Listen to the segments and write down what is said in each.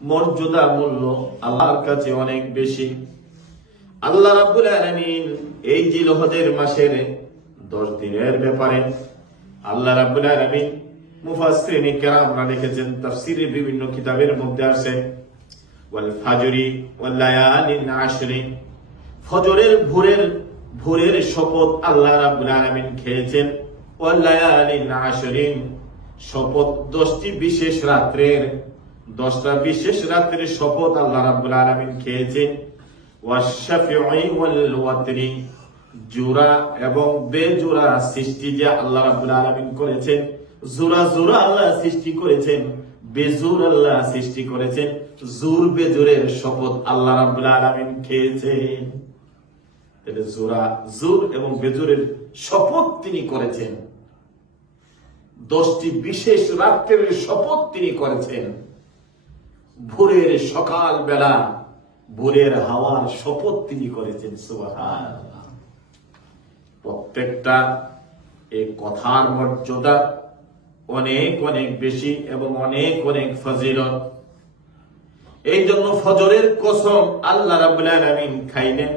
মর্যাদা মূল্য আল্লাহর কাছে অনেক বেশি। আল্লাহ রাব্বুল আলামিন এই জিলহজের মাসের 10 দিনের ব্যাপারে আল্লাহ রাব্বুল আলামিন মুফাসসিরিন কিরামরা লিখেছেন, তাফসীরের বিভিন্ন কিতাবের মধ্যে আছে ওয়াল ফাজরি ওয়াল লায়ালিন আশরি, ফজরের ভোরের শপথ আল্লাহ রাব্বুল আলামিন খেয়েছেন। ওয়াল লায়ালিন আশরিন, শপথ 10টি বিশেষ রাত্রের, 10টা বিশেষ রাত্রের শপথ আল্লাহ রাব্বুল আলামিন খেয়েছেন। ওয়াশ-শাফিঈ ওয়াল ওয়াতরি, জোড়া এবং বেজোড়া সৃষ্টি যে আল্লাহ রাব্বুল আলামিন করেছেন, জোড়া আল্লাহ সৃষ্টি করেছেন, বেজোর আল্লাহ সৃষ্টি করেছেন। জোর বেজোরের শপথ আল্লাহ রাব্বুল আলামিন খেয়েছেন। তাহলে জোর এবং বেজোরের শপথ তিনি করেছেন। 10টি বিশেষ রাত্রের শপথ তিনি করেছেন। ভোরের সকাল বেলা ভোরের হাওয়ার শপথ তিনি করেছেন। সুবহানাল্লাহ। প্রত্যেকটা এই কথার মর্যাদা অনেক অনেক বেশি এবং অনেক অনেক ফজিলত। এই জন্য ফজরের কসম আল্লাহ রাব্বুল আলামিন খাইলেন,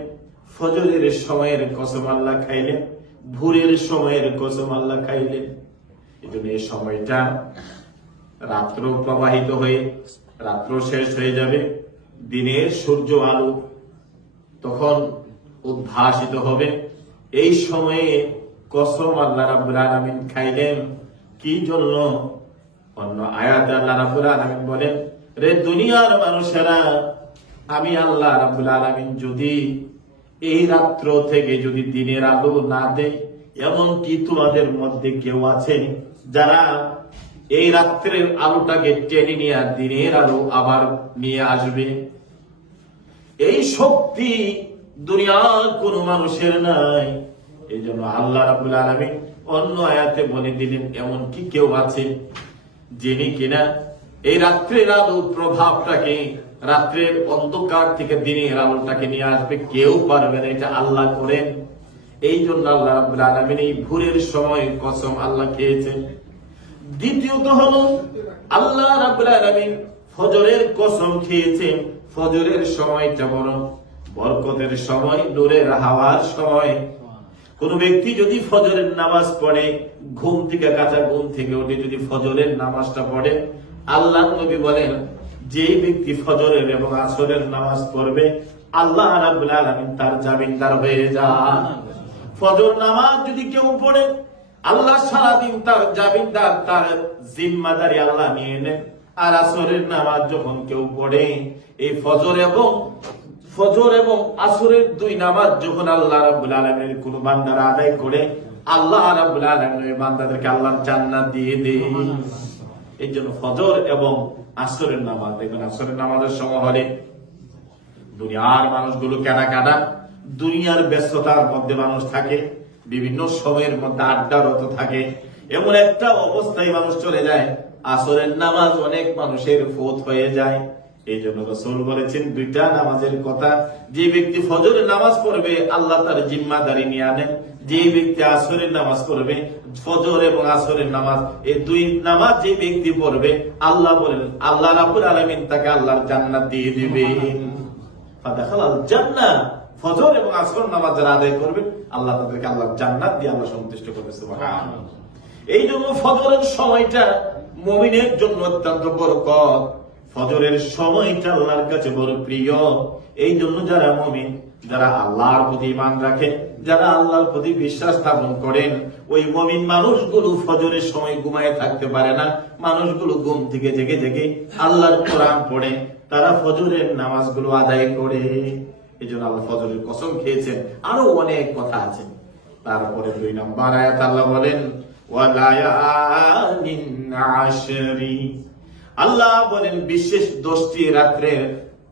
ফজরের সময়ের কসম আল্লাহ খাইলেন, ভোরের সময়ের কসম আল্লাহ খাইলেন। এই জন্য এই সময়টা রাত্র প্রবাহিত হয়ে রাত্র শেষ হয়ে যাবে, দিনের সূর্য আলো তখন উদ্ভাসিত হবে। এই সময়ে কসম আল্লাহ রাব্বুল আলামিন খাইলেন। কি জন্য? অন্য আয়াতে আল্লাহ রাব্বুল আলামিন বলেন, রে দুনিয়ার মানুষেরা, আমি আল্লাহ রাব্বুল আলামিন যদি এই রাত্র থেকে যদি দিনের আলো না দেই, এমন কি তোমাদের মধ্যে কেউ আছে যারা এই রাত্রের আলোটাকে টেনে নিয়ে দিনের আলো আবার নিয়ে আসবে? এই শক্তি দুনিয়ার কোন মানুষের নাই। এই জন্য আল্লাহ রাব্বুল আলামিন অন্য আয়াতে বলে দিলেন, এমন কি কেউ আছে যিনি কিনা এই রাত্রের আলো প্রভাবটাকে, রাত্রের অন্ধকার থেকে দিনের আলোটাকে নিয়ে আসবে? কেউ পারবে না, এটা আল্লাহ করেন। এই জন্য আল্লাহ রাব্বুল আলামিন এই ভোরের সময় কসম আল্লাহ খেয়েছেন। দ্বিতীয়ত হলো আল্লাহ রাব্বুল আলামিন ফজরের কসম খেয়েছেন। ফজরের সময়টা বড় বরকতের সময়, নূরের হাওয়ার সময়। কোন ব্যক্তি যদি ফজরের নামাজ পড়ে, ঘুম থেকে কাঁচা ঘুম থেকে উঠে যদি ফজরের নামাজটা পড়ে, আল্লাহ নবী বলেন, যেই ব্যক্তি ফজরের এবং আসরের নামাজ পড়বে, আল্লাহ রাব্বুল আলামিন তার জামিনদার হয়ে যান। ফজর নামাজ যদি কেউ পড়ে, আল্লাহ সারাদিন তার জামিনদার, তার জিম্মাদারি আল্লাহ নিয়ে নেন। আর আসরের নামাজ যখন কেউ পড়ে, এই ফজর এবং আসরের 2 নামাজ যখন আল্লাহ রাব্বুল আলামিনের কোন বান্দারা আদায় করে, আল্লাহ রাব্বুল আলামিন ওই বান্দাদেরকে আল্লাহর জান্নাত দিয়ে দেন। এই জন্য ফজর এবং আসরের নামাজ, দেখবেন আসরের নামাজের সময় হলে দুনিয়ার মানুষগুলো কেনাকাটা, দুনিয়ার ব্যস্ততার মধ্যে মানুষ থাকে, বিভিন্ন সময়ের মধ্যে আড্ডারত থাকে। এমন একটা অবস্থায় মানুষ চলে যায়, আসরের নামাজ অনেক মানুষের ফৌত হয়ে যায়। এই জন্য রাসূল বলেছেন 2টা নামাজের কথা, যে ব্যক্তি ফজরের নামাজ পড়বে আল্লাহ তার জিম্মাদারি নিয়ে আনেন। যে ব্যক্তি আসরের নামাজ পড়বে, ফজর এবং আসরের নামাজ, এই 2 নামাজ যে ব্যক্তি পড়বে, আল্লাহ বলেন আল্লাহ রাব্বুল আলামিন তাকে আল্লাহর জান্নাত দিয়ে দিবেন। ফাদাখালাল জান্নাহ, ফজর এবং আসর নামাজ যারা আদায় করবে, আল্লাহ তাদেরকে আল্লাহর জান্নাত দিয়ে আল্লাহ সন্তুষ্ট করবে। সুবহানাল্লাহ। এই জন্য ফজরের সময়টা মুমিনের জন্য অত্যন্ত বরকত। ফজরের সময়টা আল্লাহর কাছে বড় প্রিয়। এই জন্য যারা মুমিন, যারা আল্লাহর প্রতি ঈমান রাখে, যারা আল্লাহর প্রতি বিশ্বাস স্থাপন করেন, ওই মুমিন মানুষগুলো ফজরের সময় ঘুমায় থাকতে পারে না। মানুষগুলো ঘুম থেকে জেগে আল্লাহর কোরআন পড়ে, তারা ফজরের নামাজগুলো আদায় করে। এই জন্য আল্লাহ ফজরের কসম খেয়েছেন। আরো অনেক কথা আছে। তারপরে 2 নম্বর আয়াত আল্লাহ বলেন, ওয়া লায়ালিন আশরি, আল্লাহ বলেন বিশেষ 10টি রাত্রের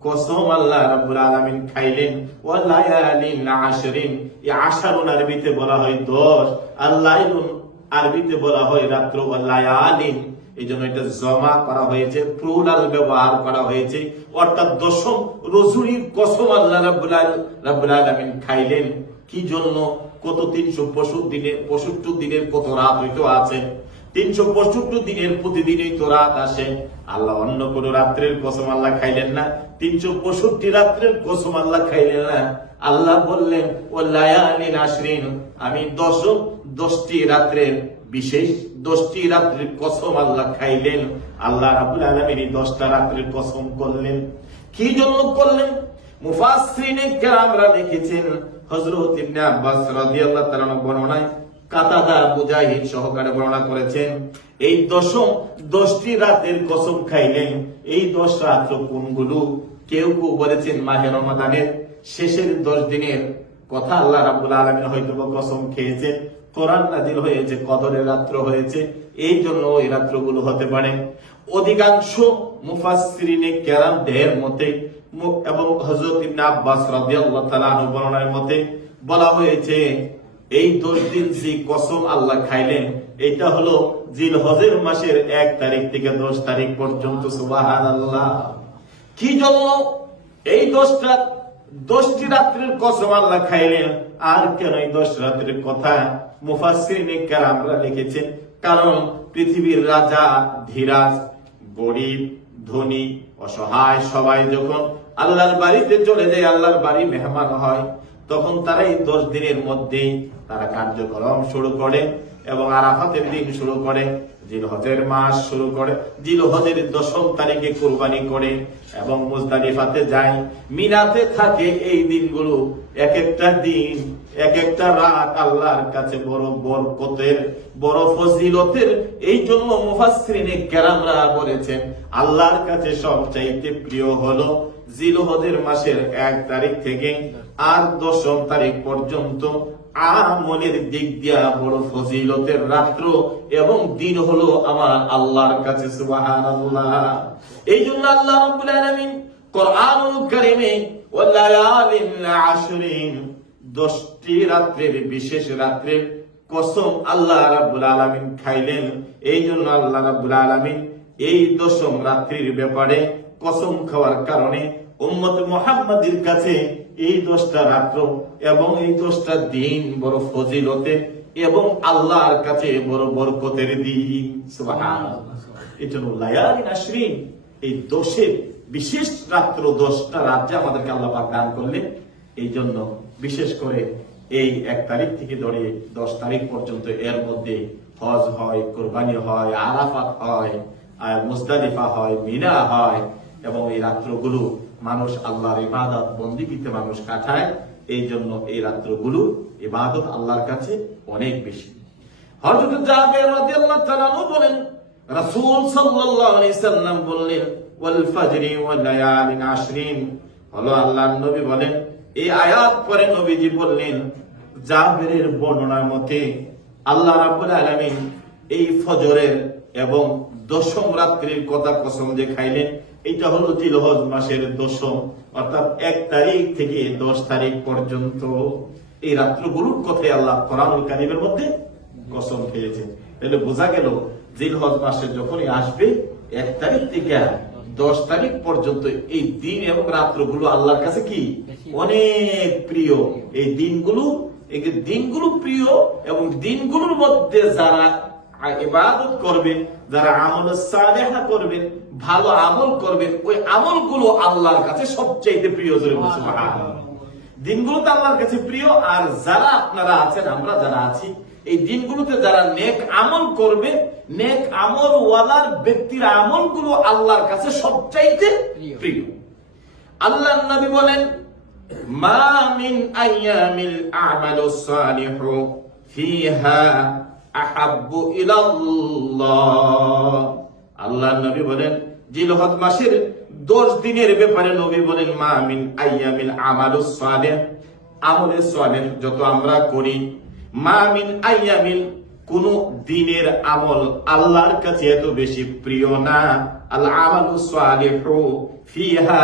কসম আল্লাহ রাব্বুল আলামিন খাইলেন। ওয়া লায়ালিন আশরিন, এই আশরুন আরবিতে বলা হয় 10, আর লাইলুন আরবিতে বলা হয় রাত্র। ওয়া লায়ালিন, এই জন্য এটা জমা করা হয়েছে, প্লুরাল ব্যবহার করা হয়েছে, অর্থাৎ 10ম রজনীর কসম আল্লাহ রাব্বুল আলামিন খাইলেন। কি জন্য? কত 365 দিনের কত রাত হইতো আছে। 365 দিনের প্রতিদিনই তো রাত আসে। আল্লাহ অন্য কোন রাত্রের কসম আল্লাহ খাইলেন না, 365 রাত্রের কসম আল্লাহ খাইলেন না। আল্লাহ বললেন ওয়ালায়ালিন আশরিন, আমি 10টি রাত্রের বিশেষ 10টি রাত্রের কসম আল্লাহ খাইলেন। আল্লাহ রাব্বুল আলামিন 10টা রাত্রের কসম করলেন। কি জন্য করলেন? মুফাসসিরিনে কেরামরা লিখেছেন, হযরত ইবনে আব্বাস রাদিয়াল্লাহু তাআলা বর্ণনায়, কাতাদা, মুজাহিদ সহকারে বর্ণনা করেছেন, এই 10টি রাতের কসম খাইলেন। এই 10 রাত কোনগুলো? কেউ কেউ বলেছেন মাহে রমাদানের শেষের 10 দিনের কথা আল্লাহ রাব্বুল আলামিন হয়তো কসম খেয়েছেন। কোরআন নাযিল হয়েছে কদরের রাত্র হয়েছে, এই জন্য এই রাত্রগুলো হতে পারে। অধিকাংশ মুফাসসিরিনে কেরামদের মতে এবং হযরত ইবনে আব্বাস রাদিয়াল্লাহু তাআলা আনহু বর্ণনার মতে বলা হয়েছে, এই 10 দিন যে কসম আল্লাহ খাইলেন এটা হলো জিলহজের মাসের 1 তারিখ থেকে 10 তারিখ পর্যন্ত। সুবহানাল্লাহ। কি জন্য এই 10টি রাত্রের কসম আল্লাহ খাইলেন? আর কেন এই 10 রাত্রের কথা মুফাসসিরিনে কেরামরা লিখেছেন, কারণ পৃথিবীর রাজা, ধীরাজ, গরিব, ধনী, অসহায় সবাই যখন আল্লাহর বাড়িতে চলে যায়, আল্লাহর বাড়ি মেহমান হয়, তখন তারা এই 10 দিনের মধ্যেই তারা কার্যক্রম শুরু করে এবং আরাফাতের দিন শুরু করে, জিলহজের মাস শুরু করে, জিলহজের 10ম তারিখে কুরবানি করে এবং মুজদালিফাতে যায়, মিনাতে থাকে। এই দিনগুলো এক একটা দিন, এক একটা রাত আল্লাহর কাছে বড় বরকতের, বড় ফজিলতের। এই জন্য মুফাসসিরিনে কেরামরা বলেছেন, আল্লাহর কাছে সবচাইতে প্রিয় হলো জিলহজের মাসের 1 তারিখ থেকে আর 10ম তারিখ পর্যন্ত আমলের দিক দিয়া বড় ফজিলতের রাত্র এবং দিন হলো আমার আল্লাহর কাছে। সুবহানাল্লাহ। এই জন্য আল্লাহ রাব্বুল আলামিন কোরআনুল কারীমে ওয়ালায়ালিন আশরিন, 10টি রাত্রের বিশেষ রাত্রের কসম আল্লাহ রাব্বুল আলামিন খাইলেন। এই জন্য আল্লাহ রাব্বুল আলামিন এই 10ম রাত্রির ব্যাপারে কসম খাওয়ার কারণে উম্মত মুহাম্মাদের কাছে এই 10টা রাত্র এবং এই 10টা দিন বড় ফজিলতে এবং আল্লাহর কাছে বড় বরকতের দিন। সুবহানাল্লাহ। এই জন্য লায়ালিন আশরিন, এই 10এর বিশেষ রাত্র, 10টা রাত যে আমাদেরকে আল্লাহ পাক দান করলেন, এই জন্য বিশেষ করে এই 1 তারিখ থেকে ধরে 10 তারিখ পর্যন্ত এর মধ্যে হজ হয়, কুরবানি হয়, আরাফাত হয়, মুজদালিফা হয়, মিনা হয় এবং এই রাত্রগুলো মানুষ আল্লাহর ইবাদত বন্দেগীতে মানুষ কাটায়। এই জন্য এই রাত্রগুলো ইবাদত আল্লাহর কাছে অনেক বেশি। হযরত জাবের রাদিয়াল্লাহু তাআলা বলেন, রাসূল সাল্লাল্লাহু আলাইহি সাল্লাম বললেন, ওয়াল ফাজরি ওয়াল লায়ালিন আশরিন, হলো আল্লাহর নবী বলেন, এই আয়াত পরে নবীজি বললেন, জাবেরের বর্ণনার মতে আল্লাহ রাব্বুল আলামিন এই ফজরের এবং 10ম রাত্রির কথা কসম যে খাইলেন, এটা হলো জিলহজ মাসের 10ম, অর্থাৎ 1 তারিখ থেকে 10 তারিখ পর্যন্ত এই রাত্রগুলোর কথাই আল্লাহ কোরআনুল কারীমের মধ্যে কসম খেয়েছেন। তাহলে বোঝা গেল জিলহজ মাসে যখনই আসবে 1 তারিখ থেকে 10 তারিখ পর্যন্ত এই দিন এবং রাত্রগুলো আল্লাহর কাছে কি অনেক প্রিয়। এই দিনগুলো প্রিয় এবং দিনগুলোর মধ্যে যারা ইবাদত করবেন, যারা আমল সালেহা করবেন, ভালো আমল করবেন, ওই আমলগুলো আল্লাহর কাছে সবচেয়ে প্রিয়। সুবহানাল্লাহ। দিনগুলো তো আল্লাহর কাছে প্রিয়। আর যারা আপনারা আছেন, আমরা যারা আছি, এই দিনগুলোতে যারা নেক আমল করবে, নেক আমল ওয়ালার ব্যক্তির আমলগুলো আল্লাহর কাছে সবচাইতে প্রিয়। আল্লাহর নবী বলেন, মা মিন আইয়ামিল আমালুস সালিহু ফিহা আহাব্বু ইলাল্লাহ। আল্লাহর নবী বলেন, জিলহজ মাসের 10 দিনের ব্যাপারে নবী বলেন, মা মিন আইয়ামিল আমালুস সালিহ, আমলে সালেহ যত আমরা করি, মা মিন আইয়ামিল, কোন দিনের আমল আল্লাহর কাছে এত বেশি প্রিয় না, আল আমালুস সালিহু ফিহা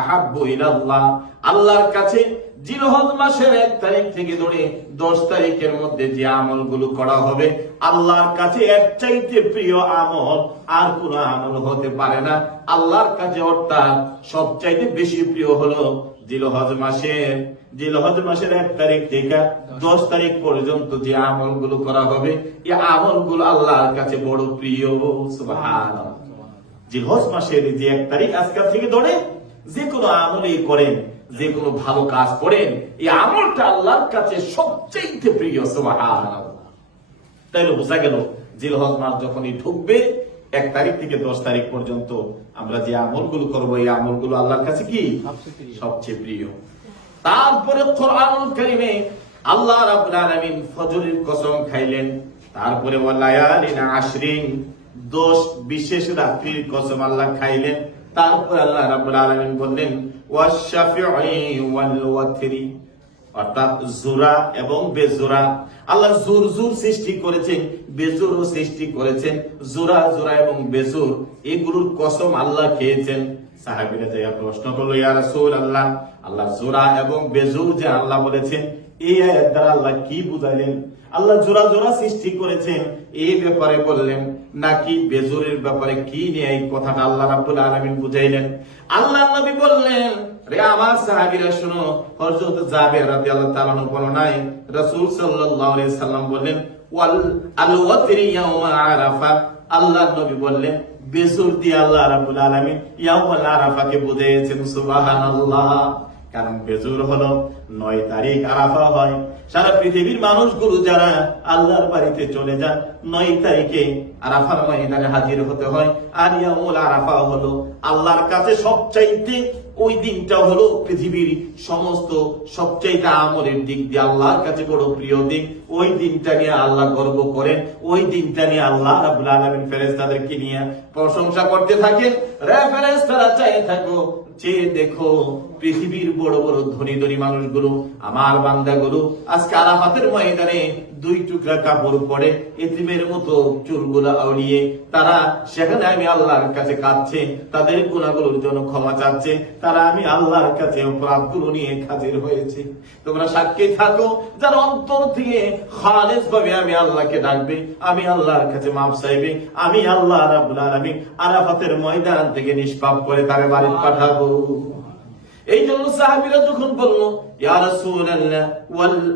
আহাব্বু ইলাল্লাহ, আল্লাহর কাছে জিলহজ মাসের 1 তারিখ থেকে ধরে 10 তারিখের মধ্যে যে আমলগুলো করা হবে, আল্লাহর কাছে এর চাইতে প্রিয় আমল আর কোন আমল হতে পারে না। আল্লাহর কাছে অর্থাৎ সবচাইতে বেশি প্রিয় হলো জিলহজ মাসের 1 তারিখ থেকে 10 তারিখ পর্যন্ত যে আমলগুলো করা হবে, এই আমলগুলো আল্লাহর কাছে বড় প্রিয়। সুবহানাল্লাহ। জিলহজ মাসের যে 1 তারিখ আজকাল থেকে ধরে যে কোনো আমলই করেন, যে কোনো ভালো কাজ করেন, এই আমলটা আল্লাহর কাছে সবচেয়ে প্রিয়। সুবহানাল্লাহ। তাইলে বোঝা গেল জিলহজ মাস যখনই ঢুকবে 1 তারিখ থেকে 10 তারিখ পর্যন্ত আমরা যে আমলগুলো করবো, এই আমলগুলো আল্লাহর কাছে কি সবচেয়ে প্রিয়। তারপরে কোরআনুল কারীমে আল্লাহ রাব্বুল আলামিন ফজরের কসম খাইলেন। তারপরে ওয়ালায়ালিন আশরিন, 10 বিশেষ রাত্রির কসম আল্লাহ খাইলেন। তারপরে আল্লাহ রাব্বুল আলামিন বললেন ওয়াশ-শাফিঈ ওয়াল ওয়াতরি, অর্থাৎ জোড়া এবং বেজোড়া। আল্লাহ জোর সৃষ্টি করেছেন, বেজোরও সৃষ্টি করেছেন। জোড়া এবং বেজোর এগুলোর কসম আল্লাহ খেয়েছেন। সাহাবীরা যাইয়া প্রশ্ন করলো, ইয়া রাসূলুল্লাহ, আল্লাহ জোড়া এবং বেজোর যে আল্লাহ বলেছেন, এই আয়াত দ্বারা আল্লাহ কি বুঝাইলেন? আল্লাহ জোড়া সৃষ্টি করেছেন এই ব্যাপারে বললেন, নাকি বেজোরের ব্যাপারে কি নিয়ে এই কথাটা আল্লাহ রাব্বুল আলামিন বুঝাইলেন? আল্লাহ নবী বললেন, রে আমার সাহাবীরা শুনো, হযরত জাবের রাদিয়াল্লাহু তাআলা বর্ণনায় রাসূল সাল্লাল্লাহু আলাইহি সাল্লাম বললেন ওয়াল আল ওয়াতরি ইয়াউমা আরাফা, আল্লাহ নবী বললেন বেজোর দিয়ে আল্লাহ রাব্বুল আলামিন ইয়াউমুল আরাফাকে বুঝিয়েছেন। সুবহানাল্লাহ। কারণ বেজোর হলো 9 তারিখ আরাফা হয়। সারা পৃথিবীর মানুষগুলো যারা আল্লাহর বাড়িতে চলে যান 9 তারিখে আরাফার ময়দানে হাজির হতে হয়। আর ইয়াউমুল আরাফা হলো আল্লাহর কাছে সবচাইতে, ওই দিনটা হলো পৃথিবীর সমস্ত সবচাইতে আমলের দিক দিয়ে আল্লাহর কাছে বড় প্রিয় দিন। ওই দিনটা নিয়ে আল্লাহ গর্ব করেন, ওই দিনটা নিয়ে আল্লাহ রাব্বুল আলামিন ফেরেশতাদেরকে নিয়ে প্রশংসা করতে থাকেন। রে ফেরেশতারা চাইতে থাকো, চেয়ে দেখো পৃথিবীর বড় বড় ধনী মানুষগুলো, আমার বান্দাগুলো আজকে আরাফাতের ময়দানে 2 টুকরা কাপড় পরে এতিমের মতো চুলগুলো আউলিয়ে তারা সেখানে আমি আল্লাহর কাছে কাঁদছে, তাদের গুনাহগুলোর জন্য ক্ষমা চাচ্ছে, তারা আমি আল্লাহর কাছে অপরাধগুলো নিয়ে হাজির হয়েছে। তোমরা সাক্ষী থাকো, যার অন্তর থেকে খালেস ভাবে আমি আল্লাহকে ডাকবে, আমি আল্লাহর কাছে মাফ চাইবে, আমি আল্লাহ রাব্বুল আলামিন আরাফাতের ময়দান থেকে নিষ্পাপ করে তারে বাড়ি পাঠাবো। এই জন্য সাহাবীরা যখন বলল ইয়া রাসূলুল্লাহ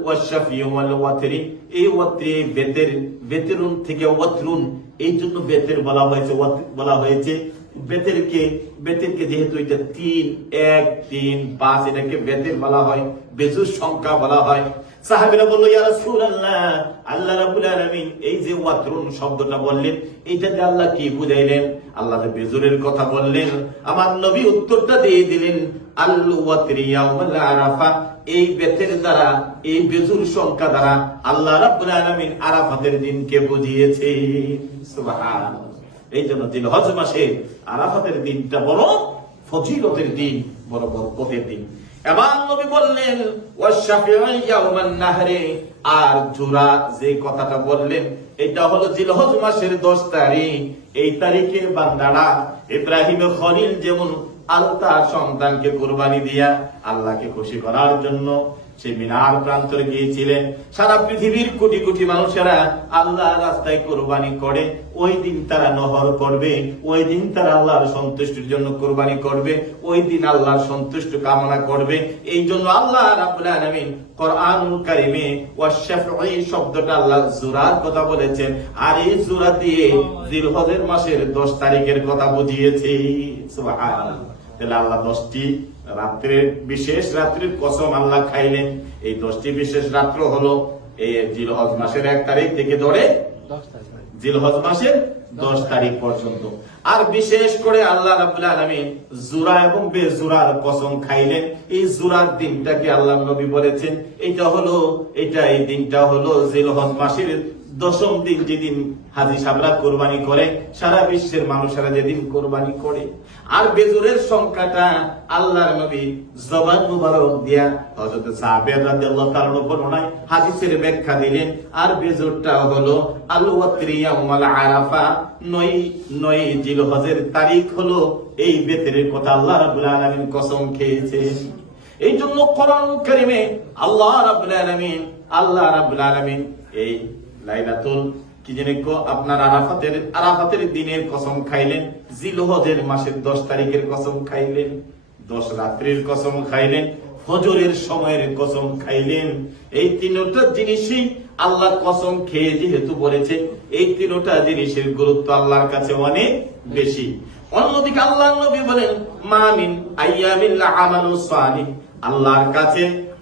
ওয়াশ-শাফি ওয়াল ওয়াতরি, এই ওয়াতরি বেতেরুন থেকে ওয়াতরুন, এই জন্য বেতের বলা হয়েছে বেতেরকে যেহেতু এটা 3, 1, 3, 5 এটাকে বেতের বলা হয়, বেজুর সংখ্যা বলা হয়। সাহাবীরা বলল ইয়া রাসূলুল্লাহ, আল্লাহ রাব্বুল আলামিন এই যে ওয়াতরুন শব্দটা বললেন, এইটাতে আল্লাহ কি বুঝাইলেন? আল্লাহ যে বেজুরের কথা বললেন, আমার নবী উত্তরটা দিয়ে দিলেন আল ওয়াতরি ইয়াউমুল আরাফা, এই বেতের দ্বারা, এই বেজুর সংখ্যা দ্বারা আল্লাহ রাব্বুল আলামিন আরাফাতের দিনকে বুঝিয়েছে। সুবহানাল্লাহ। এই জন্য জিলহজ মাসে আরাফাতের দিনটা বড় ফজিলতের দিন, বড় বরকতের দিন। এবার নবী বললেন ওয়াশ-শাফিঈ ইয়াউমান নাহরি, আর জোড়া যে কথাটা বললেন এটা হলো জিলহজ মাসের 10 তারিখ। এই তারিখে বান্দারা ইব্রাহিম খলিল যেমন আল্লাহর সন্তানকে কুরবানি দিয়া আল্লাহকে খুশি করার জন্য সে মিনার প্রান্তরে গিয়েছিলেন, সারা পৃথিবীর কোটি কোটি মানুষেরা আল্লাহর রাস্তায় কুরবানি করে। ওই দিন তারা নহর করবে, ওই দিন তারা আল্লাহর সন্তুষ্টির জন্য কুরবানি করবে, ওই দিন আল্লাহর সন্তুষ্টি কামনা করবে। এই জন্য আল্লাহ রাব্বুল আলামিন কোরআনুল কারীমে ওয়াশ-শাফঈ শব্দটা আল্লাহ জোড়ার কথা বলেছেন, আর এই জোড়া দিয়ে জিলহজের মাসের 10 তারিখের কথা বুঝিয়েছে। সুবহানাল্লাহ। তাহলে আল্লাহ 10টি রাত্রের বিশেষ রাত্রির কসম আল্লাহ খাইলেন। এই 10টি বিশেষ রাত্র হলো এই জিলহজ মাসের 1 তারিখ থেকে ধরে জিলহজ মাসের 10 তারিখ পর্যন্ত। আর বিশেষ করে আল্লাহ রাব্বুল আলামিন জোড়া এবং বেজোড়ার কসম খাইলেন। এই জোড়ার দিনটাকে আল্লাহ নবী বলেছেন এই দিনটা হলো জিলহজ মাসের 10ম দিন, যেদিন হাজী সাহেবরা কোরবানি করে, সারা বিশ্বের মানুষেরা যেদিন কোরবানি করে। আর বেজুরের সংখ্যাটা আল্লাহর নবী জবান মুবারক দিয়া হযরত জাবের রাদিয়াল্লাহু তাআলা বর্ণনায় হাদিসের ব্যাখ্যা দিলেন। আর বেজুরটা হলো আল ওয়াতরি ইয়াউমাল আরাফা, 9 জিলহজের তারিখ হলো এই বেতের কথা আল্লাহ রাব্বুল আলামিন কসম খেয়েছেন। এই জন্য কোরআন কারীমে আল্লাহ রাব্বুল আলামিন এই লাইলাতুল কি জানি আপনার আরাফাতের দিনের কসম খাইলেন, জিলহজের মাসের 10 তারিখের কসম খাইলেন। 10 রাত্রির কসম খাইলেন, ফজরের সময়ের কসম খাইলেন। এই তিনটা জিনিসই আল্লাহ কসম খেয়ে যেহেতু বলেছে, এই তিনটা জিনিসের গুরুত্ব আল্লাহর কাছে অনেক বেশি। অন্যদিকে আল্লাহর নবী বলেন, মা মিন আইয়ামিল আমালু সালিহ,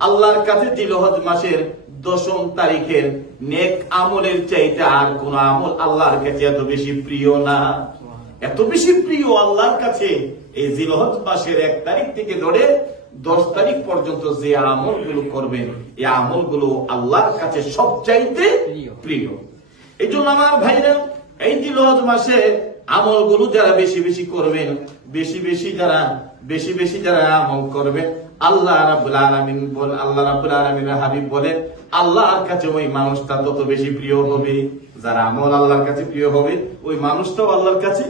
আল্লাহর কাছে জিলহজ মাসের 10 তারিখের নেক আমলের চাইতে আর কোন আমল আল্লাহর কাছে এত বেশি প্রিয় না। এত বেশি প্রিয় আল্লাহর কাছে এই জিলহজ মাসের 1 তারিখ থেকে ধরে 10 তারিখ পর্যন্ত যে আমলগুলো করবেন, এই আমলগুলো আল্লাহর কাছে সবচাইতে প্রিয়। এই জন্য আমার ভাইরা, এই জিলহজ মাসে আমলগুলো যারা বেশি বেশি করবেন, বেশি বেশি যারা আমল করবেন, আল্লাহ রাব্বুল আলামিনের হাবিব বলেন, আল্লাহর কাছে ওই মানুষটা তত বেশি প্রিয় হবে। যারা আমল আল্লাহর কাছে প্রিয় হবে, ওই মানুষটাও আল্লাহর কাছে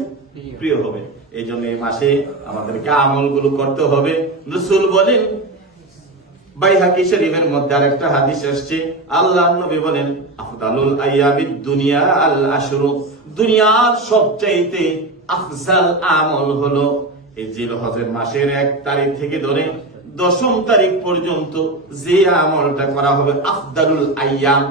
প্রিয় হবে। এই জন্য এই মাসে আমাদেরকে আমলগুলো করতে হবে। রাসূল বলেন, বাইহাকি শরীফের মধ্যে আরেকটা হাদিস আসছে, আল্লাহর নবী বলেন, আফদালুল আইয়ামিদ দুনিয়া আল আশরু, দুনিয়ার সবচাইতে আফজাল আমল হলো এই জিলহজের মাসের 1 তারিখ থেকে ধরে 10 তারিখ পর্যন্ত যে আমলটা করা হবে। আফদালুল আইয়াম,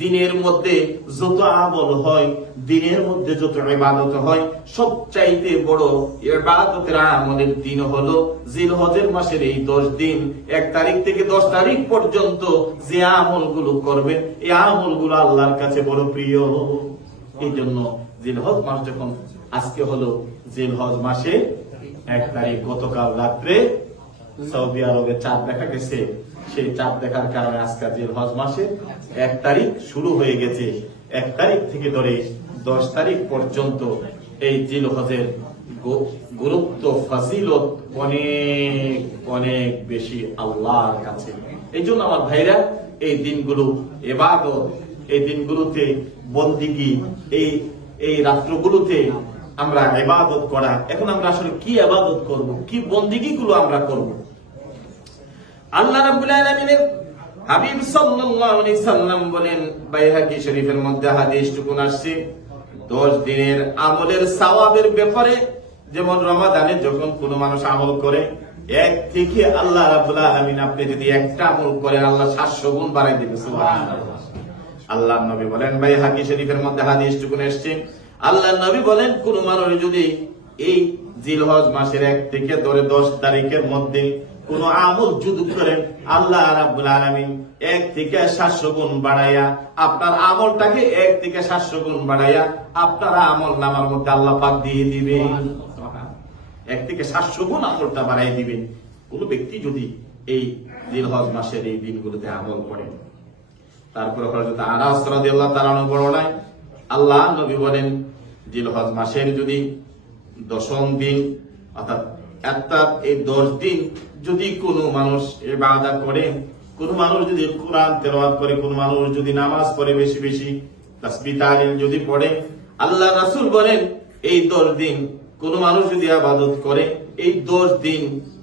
দিনের মধ্যে যত আমল হয়, দিনের মধ্যে যত ইবাদত হয়, সবচাইতে বড় ইবাদতের আমলের দিন হলো জিলহজের মাসের এই 10 দিন, 1 তারিখ থেকে 10 তারিখ পর্যন্ত যে আমলগুলো করবে, এই আমলগুলো আল্লাহর কাছে বড় প্রিয়। এই জন্য জিলহজ মাস যখন আজকে হলো জিলহজ মাসে 1 তারিখ, গতকাল রাত্রে সৌদি আরবে চাঁদ দেখা গেছে, সেই চাঁদ দেখার কারণে আজকে জিলহজ মাসে 1 তারিখ শুরু হয়ে গেছে। 1 তারিখ থেকে ধরে 10 তারিখ পর্যন্ত এই জিলহজের গুরুত্ব, ফজিলত অনেক অনেক বেশি আল্লাহর কাছে। এই জন্য আমার ভাইরা, এই দিনগুলো ইবাদত, এই দিনগুলোতে বন্দিগি, এই রাত্রগুলোতে আমরা ইবাদত করা। এখন আমরা আসলে কি ইবাদত করব, কি বন্দিগি গুলো আমরা করব? আল্লাহ রাব্বুল আলামিনের হাবিব সাল্লাল্লাহু আলাইহি সাল্লাম বলেন, বাইহাকি শরীফের মধ্যে হাদিসটুকু আসছে, 10 দিনের আমলের সওয়াবের ব্যাপারে, যেমন রমাদানে যখন কোনো মানুষ আমল করে, 1 থেকে আল্লাহ রাব্বুল আলামিন, আপনি যদি একটা আমল করেন, আল্লাহ 700 গুণ বাড়াই দিবে। সুবহানাল্লাহ। আল্লাহর নবী বলেন, বাইহাকি শরীফের মধ্যে হাদিসটুকু আসছে, আল্লাহর নবী বলেন, কোন মানুষ যদি এই জিলহজ মাসের 1 থেকে ধরে 10 তারিখের মধ্যে কোন আমল যদি করেন, আল্লাহ রাব্বুল আলামিন 1 থেকে 700 গুণ বাড়াইয়া, আপনার আমলটাকে 1 থেকে 700 গুণ বাড়াইয়া আপনার আমল নামার মধ্যে আল্লাহ পাক দিয়ে দিবেন। 1 থেকে 700 গুণ আমলটা বাড়াই দিবেন কোন ব্যক্তি যদি এই জিলহজ মাসের এই দিনগুলোতে আমল করেন। তারপরে হযরত আনাস রাদিয়াল্লাহু তাআলা বর্ণনায় আল্লাহ নবী বলেন, জিলহজ মাসের যদি 10ম দিন, অর্থাৎ এই 10 দিন যদি কোনো মানুষ ইবাদত করে, কোনো মানুষ যদি কোরআন তেলাওয়াত করে, কোনো মানুষ যদি নামাজ পড়ে, বেশি বেশি তাসবিহ তাহলিল যদি পড়ে, আল্লাহ রাসূল বলেন, এই 10 দিন কোনো মানুষ যদি ইবাদত করে, এই 10 দিন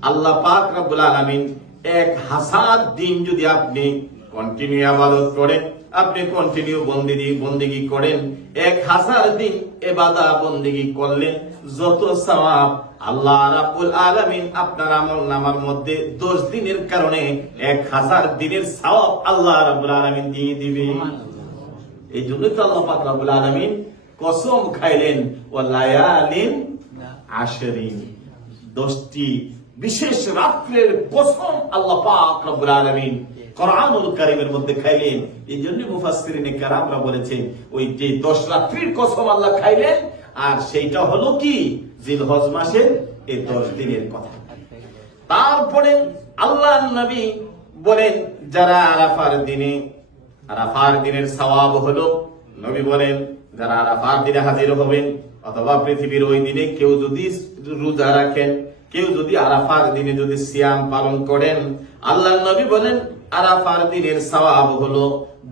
আল্লাহ পাক রব্বুল আলামিন 1000 দিন যদি আপনি কন্টিনিউ ইবাদত করেন, আপনি কন্টিনিউ বন্দেগী করেন, 1000 দিন ইবাদত বন্দেগী করলে যত সওয়াব আল্লাহ রাব্বুল আলামিন আপনার আমল নামার মধ্যে 10 দিনের কারণে 1000 দিনের সওয়াব আল্লাহ রাব্বুল আলামিন দিয়ে দিবেন। এই জন্যই তো আল্লাহ পাক রাব্বুল আলামিন কসম খাইলেন, ওয়ালায়ালিন আশরিন, 10টি বিশেষ রাত্রের কসম আল্লাহ পাক রব্বুল আলামিন কোরআনুল কারীমের মধ্যে খাইলেন। এই জন্য মুফাসসিরিনে কেরামরা বলেছেন, ওই যে 10 রাত্রির কসম আল্লাহ খাইলেন, আর সেইটা হলো কি জিলহজ মাসের এই 10 দিনের কথা। তারপরে আল্লাহর নবী বলেন, যারা আরাফার দিনের সওয়াব হলো, নবী বলেন, যারা আরাফার দিনে হাজির হবেন, অথবা পৃথিবীর ওই দিনে কেউ যদি রোজা রাখেন, কেউ যদি আরাফার দিনে যদি সিয়াম পালন করেন, আল্লাহর নবী বলেন, আরাফার দিনের সওয়াব হলো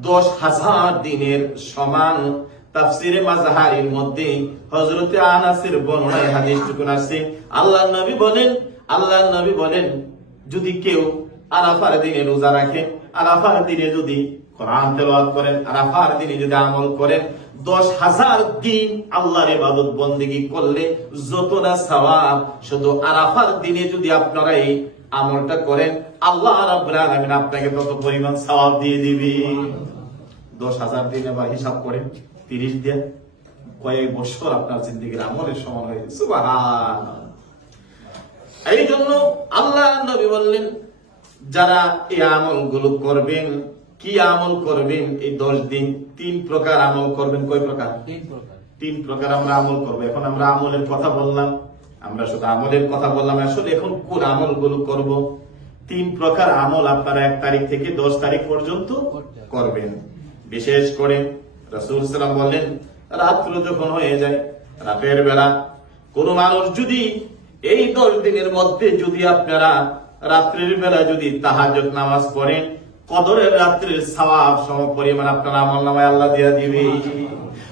10,000 দিনের সমান। তাফসিরে মাজহারির মধ্যে হযরতে আনাসের বর্ণনায় হাদিসটুকু আছে, আল্লাহর নবী বলেন, যদি কেউ আরাফার দিনে রোজা রাখে, আরাফার দিনে যদি কোরআন তেলাওয়াত করেন, আরাফার দিনে যদি আমল করেন, 10,000 দিন আল্লাহর ইবাদত বন্দেগী করলে যত না সওয়াব, শুধু আরাফার দিনে যদি আপনারা এই আমলটা করেন আল্লাহ রাব্বুল আলামিন আপনাকে তত পরিমাণ সওয়াব দিয়ে দিবে। 10,000 দিন আবার হিসাব করেন, 30 দিয়ে কয়েক বছর আপনার জিন্দেগির আমলের সমান হয়ে যাবে। সুবহানাল্লাহ। এই জন্য আল্লাহ নবী বললেন, যারা এই আমলগুলো করবেন, কি আমল করবেন এই 10 দিন? 3 প্রকার আমল করবেন। কয় প্রকার? 3 প্রকার আমরা আমল করবো। এখন আমরা আমলের কথা বললাম, আমরা শুধু আমলের কথা বললাম, আসলে এখন কোন আমলগুলো করব? 3 প্রকার আমল আপনারা 1 তারিখ থেকে 10 তারিখ পর্যন্ত করবেন। বিশেষ করে রাসূল সাল্লাল্লাহু আলাইহি ওয়াসাল্লাম বলেন, রাত্র যখন হয়ে যায়, রাতের বেলা কোন মানুষ যদি এই 10 দিনের মধ্যে যদি আপনারা রাত্রির বেলা যদি তাহাজ্জুদ নামাজ পড়েন, কদরের রাত্রির সওয়াব সম পরিমাণ আপনার আমলনামায় আল্লাহ দিয়ে দিবে।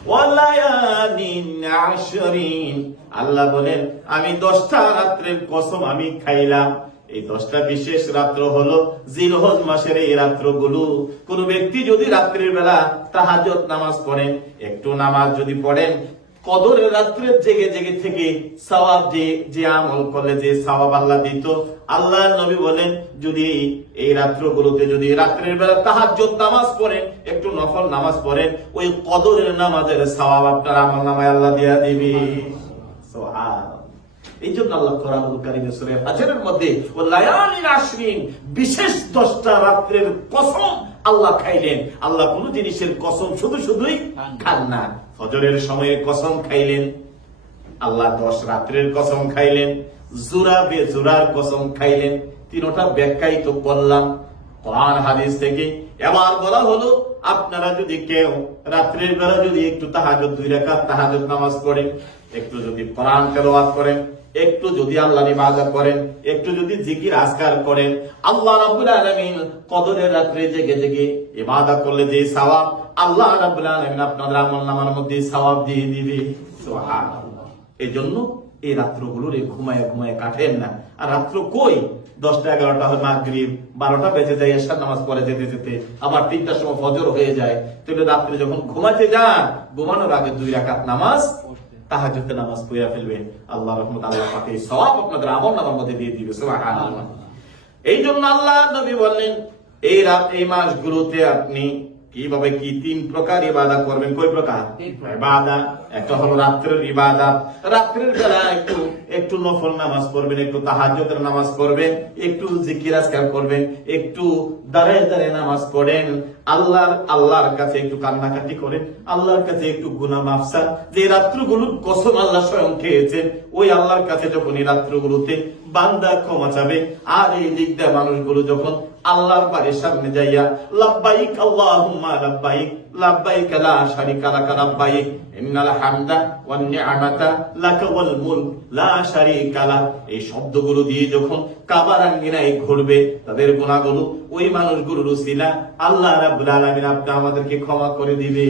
ওয়ালায়ালিন আশরিন, আল্লাহ বলেন আমি 10টা রাত্রের কসম আমি খাইলাম। এই 10টা বিশেষ রাত্র হলো জিলহজ মাসের এই রাত্রগুলো। কোন ব্যক্তি যদি রাত্রির বেলা তাহাজ্জুদ নামাজ পড়েন, একটু নামাজ যদি পড়েন, কদরের রাত্রে জেগে জেগে থেকে সওয়াব, যে আমল করলে যে সওয়াব আল্লাহ দিত, আল্লাহর নবী বলেন যদি এই রাত্রগুলোতে যদি রাত্রের বেলা তাহাজ্জুদ নামাজ পড়েন, একটু নফল নামাজ পড়েন, ওই কদরের নামাজের সওয়াব আপনার আমলনামায় আল্লাহ দিয়ে দিবে। সুবহানাল্লাহ। এই জন্য আল্লাহ কোরআনুল কারীমে সূরা ফাজরের মধ্যে ওয়ালায়ালিন আশরিন, বিশেষ 10টা রাত্রের কসম আল্লাহ খাইলেন। আল্লাহ কোন জিনিসের কসম শুধু শুধুই খান না। ফজরের সময়ে কসম খাইলেন, আল্লাহ 10 রাত্রের কসম খাইলেন, জোড়া বেজোড়ার কসম খাইলেন। 3টা ব্যাখ্যাই তো করলাম কোরআন হাদিস থেকে। এবার বলা হলো আপনারা যদি কেউ রাত্রের বেলা যদি একটু তাহাজ্জুদ 2 রাকাত তাহাজ্জুদ নামাজ পড়েন, একটু যদি কোরআন তেলাওয়াত করেন, একটু যদি আল্লাহর ইবাদত করেন, একটু যদি জিকির আজকার করেন, আল্লাহ রাব্বুল আলামিন কদরের রাত্রে জেগে জেগে ইবাদত করলে যে সওয়াব, আল্লাহ রাব্বুল আলামিন আপনাদের আমলনামার মধ্যে সওয়াব দিয়ে দিবে। সুবহানাল্লাহ। এজন্য এই রাত্রগুলোর ঘুমায় ঘুমায় কাটেন না। আর রাত্র কই 10টা 11টা হয় মাগরিব, 12টা বেজে যায় এশার নামাজ পড়ে যেতে যেতে, আবার 3টার সময় ফজর হয়ে যায়। তাহলে রাত্রে যখন ঘুমাতে যান, ঘুমানোর আগে 2 রাকাত নামাজ তাহাজ্জুদের নামাজ পড়ে ফেলবেন। আল্লাহ রহমত, আল্লাহ পাক এই সওয়াব আপনাদের আমলনামার মধ্যে দিয়ে দিবে। সুবহানাল্লাহ। এই জন্য আল্লাহ নবী বললেন এই মাসগুলোতে আপনি কিভাবে কি 3 প্রকার ইবাদত করবেন। কয় প্রকার ইবাদত? একটা হলো রাত্রের ইবাদত, রাত্রের বেলা একটু নফল নামাজ পড়বেন, একটু তাহাজ্জুদের নামাজ পড়বেন, একটু জিকির আজকার করবেন, একটু দাঁড়ায় দাঁড়ায় নামাজ পড়েন, আল্লাহর কাছে একটু কান্নাকাটি করেন, আল্লাহর কাছে একটু গুনাহ মাফসার, যে রাত্রগুলোর কসম আল্লাহ স্বয়ং খেয়েছেন, ওই আল্লাহর কাছে যখন এই রাত্রগুলোতে বান্দা ক্ষমা চাবে, আর এই দিক দিয়ে মানুষগুলো যখন আল্লাহর বাড়ির সামনে যাইয়া লাব্বাইক আল্লাহুম্মা লাব্বাইক লাব্বাইক লা শারিকা লাক লাব্বাইক ইন্নাল হামদা ওয়ান নি'মাতা লাক ওয়াল মুলক লা শারিকা লাক, এই শব্দগুলো দিয়ে যখন কাবার আঙ্গিনায় ঘুরবে, তাদের গুনাহগুলো ওই মানুষগুলোর উসিলা আল্লাহ রাব্বুল আলামিন আপনি আমাদেরকে ক্ষমা করে দিবে।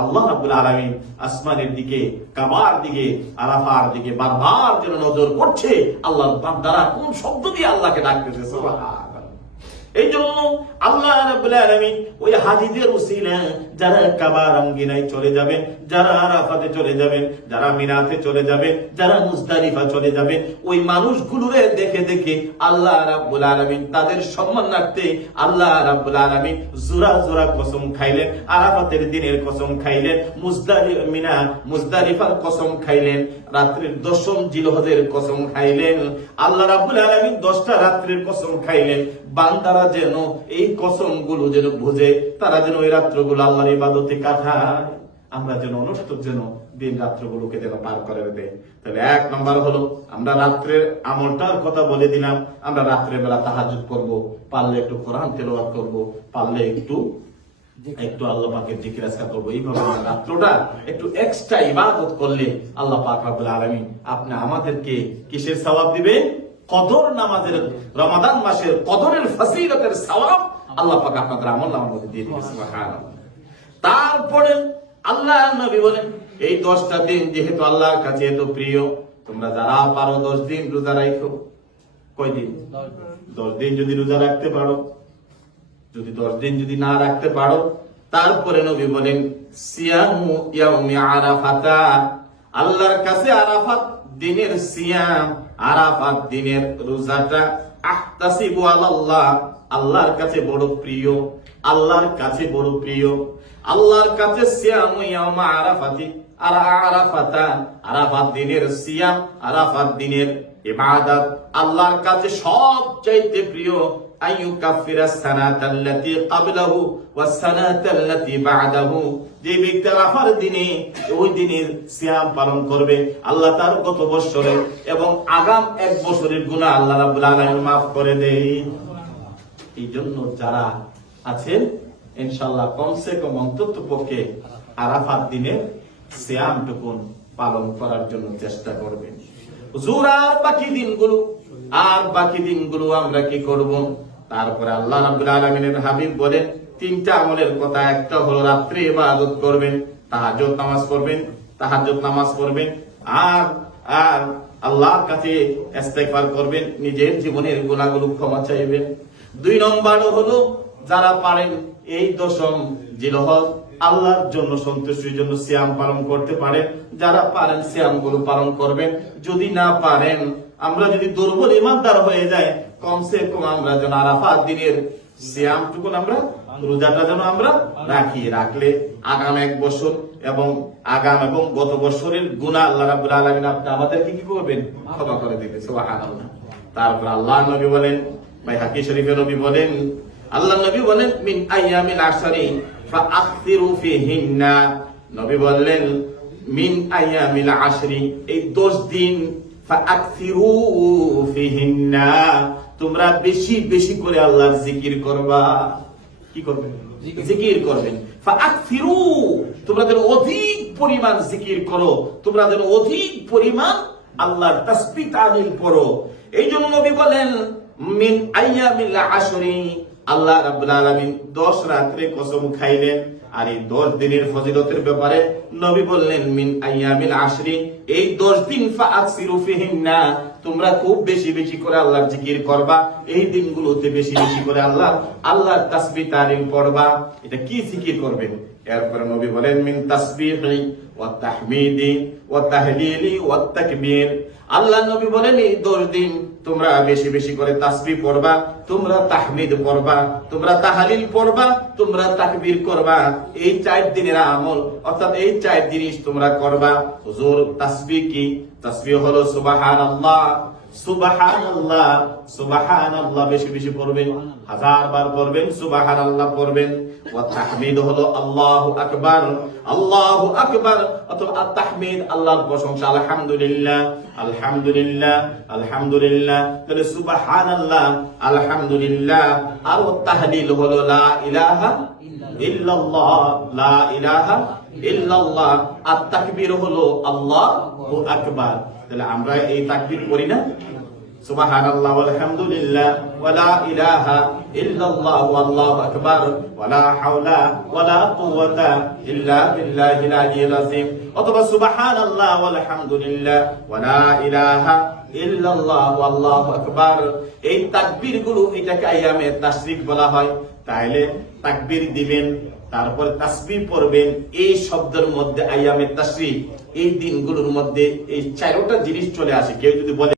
আল্লাহ রাব্বুল আলামিন আসমানের দিকে, কাবার দিকে, আরাফার দিকে বারবার যেন নজর করছে, আল্লাহর বান্দারা কোন শব্দ দিয়ে আল্লাহকে ডাকতেছে। সুবহানাল্লাহ। এই জন্য আল্লাহ রাব্বুল আলামিন ওই হাজিদের উসিলা যারা কাবার আঙ্গিনায় চলে যাবেন, যারা আরাফাতে চলে যাবেন, যারা মিনাতে চলে যাবেন, যারা মুজদালিফা চলে যাবেন, ওই মানুষগুলোরে দেখে দেখে আল্লাহ রাব্বুল আলামিন তাদের সম্মান রাখতে আল্লাহ রাব্বুল আলামিন জোড়া জোড়া কসম খাইলেন। আরাফাতের দিনের কসম খাইলেন, মুজদালিফার কসম খাইলেন, রাত্রির 10ম জিলহজের কসম খাইলেন। আল্লাহ রাব্বুল আলামিন 10টা রাত্রির কসম খাইলেন। বান্দারা যেন এই কসম গুলো যেন বুঝে, তারা যেন ওই রাত্রগুলো আল্লাহর ইবাদতে কাটায়, আমরা যেন অনর্থক যেন দিন রাত্রগুলোকে যেন পার করে দেয়। তাহলে 1 নম্বর হলো আমরা রাত্রের আমলটার কথা বলে দিলাম। আমরা রাত্রের বেলা তাহাজ্জুদ করব, পারলে একটু কোরআন তেলাওয়াত করব, পারলে একটু আল্লাহ পাকের জিকির আজকার করবো। এইভাবে রাত্রটা একটু এক্সট্রা ইবাদত করলে আল্লাহ পাক রব্বুল আলামিন আপনি আমাদেরকে কিসের সওয়াব দিবেন? কদর নামাজের, রমাদান মাসের কদরের ফজিলতের সওয়াব আল্লাহ পাক আপনাদের আমলনামার মধ্যে দিয়ে দিবেন। সুবহানাল্লাহ। তারপরে আল্লাহ নবী বলেন এই 10টা দিন যেহেতু আল্লাহর কাছে এত প্রিয়, তোমরা যারা পারো 10 দিন রোজা রাখো। কয় দিন? 10 দিন যদি রোজা রাখতে পারো, যদি 10 দিন যদি না রাখতে পারো, তারপরে নবী বলেন সিয়ামু ইয়াউমি আরাফাতা, আল্লাহর কাছে আরাফাত দিনের সিয়াম, আরাফাত দিনের রোজাটা আহতাসিবু আলাল্লাহ, আল্লাহর কাছে বড় প্রিয়, আল্লাহর কাছে বড় প্রিয়। আল্লাহর কাছে সিয়ামু ইয়াউমা আরাফাতি, আরাফাতা, আরাফাত দিনের সিয়াম, আরাফাত দিনের ইবাদত আল্লাহর কাছে সবচাইতে প্রিয়। আইয়ুকাফিরাস সানাতাল্লাতী ক্বাবলাহু ওয়াস সানাতাল্লাতী বা'দাহু, যে ব্যক্তি আরাফার দিনে ওই দিনের সিয়াম পালন করবে, আল্লাহ তার গত বছরের এবং আগাম এক বছরের গুনাহ আল্লাহ রাব্বুল আলামিন মাফ করে দেন। এই জন্য যারা আছেন ইনশাআল্লাহ কমসে কম অন্তত পক্ষে আরাফাত দিনে সিয়ামটুকুন পালন করার জন্য চেষ্টা করবেন। হুজুর আর বাকি দিনগুলো আমরা কি করব? তারপরে আল্লাহ রাব্বুল আলামিনের হাবিব বলেন তিনটা আমলের কথা। একটা হলো রাত্রে ইবাদত করবেন, তাহাজ্জুদ নামাজ পড়বেন, আর আল্লাহর কাছে ইস্তেগফার করবেন, নিজের জীবনের গুনাহগুলো ক্ষমা চাইবেন। 2 নম্বর হলো যারা পারেন এই 10ম জিলহজ আল্লাহর জন্য সন্তুষ্টির জন্য সিয়াম পালন করতে পারেন, যারা পারেন সিয়াম গুলো পালন করবেন। যদি না পারেন, আমরা যদি দুর্বল ইমানদার হয়ে যায়, কমসে কম আমরা যেন আরাফাত দিনের সিয়ামটুকুন আমরা, রোজাটা যেন আমরা রাখলে আগাম এক বছর এবং গত বছরের গুনাহ আল্লাহ রাব্বুল আলামিন আপনি আমাদেরকে কি করবেন? ক্ষমা করে দিবেন। সুবহানাল্লাহ। তারপর আল্লাহ নবী বলেন, বাইহাকী শরীফে নবী বলেন, আল্লাহ নবী বলেন মিন আইয়ামিল আশরি ফাআকসিরু ফিহিন্না, নবী বললেন মিন আইয়ামিল আশরি, এই 10 দিন, ফাআকসিরু ফিহিন্না, তোমরা বেশি বেশি করে আল্লাহর জিকির করবা। কি করবে? জিকির করবেন। ফাআকসিরু, তোমরা যেন অধিক পরিমাণ জিকির করো, তোমরা যেন অধিক পরিমাণ আল্লাহর তাসবিহ তাহলিল পড়ো। এই জন্য নবী বলেন মিন আইয়ামিল আশরি, আল্লাহ রাব্বুল আলামিন 10 রাত্রে কসম খাইলেন। আর এই 10 দিনের ফজিলতের ব্যাপারে নবী বললেন মিন আইয়ামিল আশরি, এই 10 দিন ফাআকসিরু ফিহিন্না, তোমরা খুব বেশি বেশি করে আল্লাহর জিকির করবা, এই দিনগুলোতে বেশি বেশি করে আল্লাহর তাসবিহ তাহলিল পড়বা। এটা কি জিকির করবেন? এরপর নবী বলেন মিন তাসবিহি ওয়া তাহমিদি ওয়া তাহলিলি ওয়া তাকবীর, আল্লাহ নবী বলেন এই 10 দিন তোমরা বেশি বেশি করে তাসবিহ পড়বা, তোমরা তাহমিদ পড়বা, তোমরা তাহলিল পড়বা, তোমরা তাকবীর করবা। এই 4 দিনের আমল, অর্থাৎ এই 4 জিনিস তোমরা করবা। হুজুর তাসবিহ কি? তাসবিহ হলো সুবহানাল্লাহ, সুবহানাল্লাহ, সুবহানাল্লাহ বেশি বেশি পড়বেন, 1000 বার পড়বেন, সুবহানাল্লাহ পড়বেন। ওয়া তাহমিদ হলো আল্লাহু আকবার, আল্লাহু আকবার, অথবা তাহমিদ আল্লাহর প্রশংসা, আলহামদুলিল্লাহ, আলহামদুলিল্লাহ, আলহামদুলিল্লাহ, তাহলে সুবহানাল্লাহ, আলহামদুলিল্লাহ। আর তাহলিল হলো লা ইলাহা ইল্লাল্লাহ, লা ইলাহা ইল্লাল্লাহ। আর তাকবীর হলো আল্লাহু আকবার। তাহলে আমরা এই তাকবীর করি না? সুবহানাল্লাহ ওয়ালহামদুলিল্লাহ ওয়া লা ইলাহা ইল্লাল্লাহ ওয়াল্লাহু আকবার ওয়া লা হাওলা ওয়া লা কুওয়াতা ইল্লা বিল্লাহিল আলিয়্যিল আযীম, অথবা সুবহানাল্লাহ ওয়ালহামদুলিল্লাহ ওয়া লা ইলাহা ইল্লাল্লাহ ওয়াল্লাহু আকবার। এই তাকবীরগুলো, এটাকে আইয়ামে তাশরিক বলা হয়। তাহলে তাকবীর দিবেন, তারপর তাসবিহ পড়বেন। এই শব্দের মধ্যে আইয়ামে তাশরিক, এই দিনগুলোর মধ্যে এই 4টা জিনিস চলে আসে। কেউ যদি বলে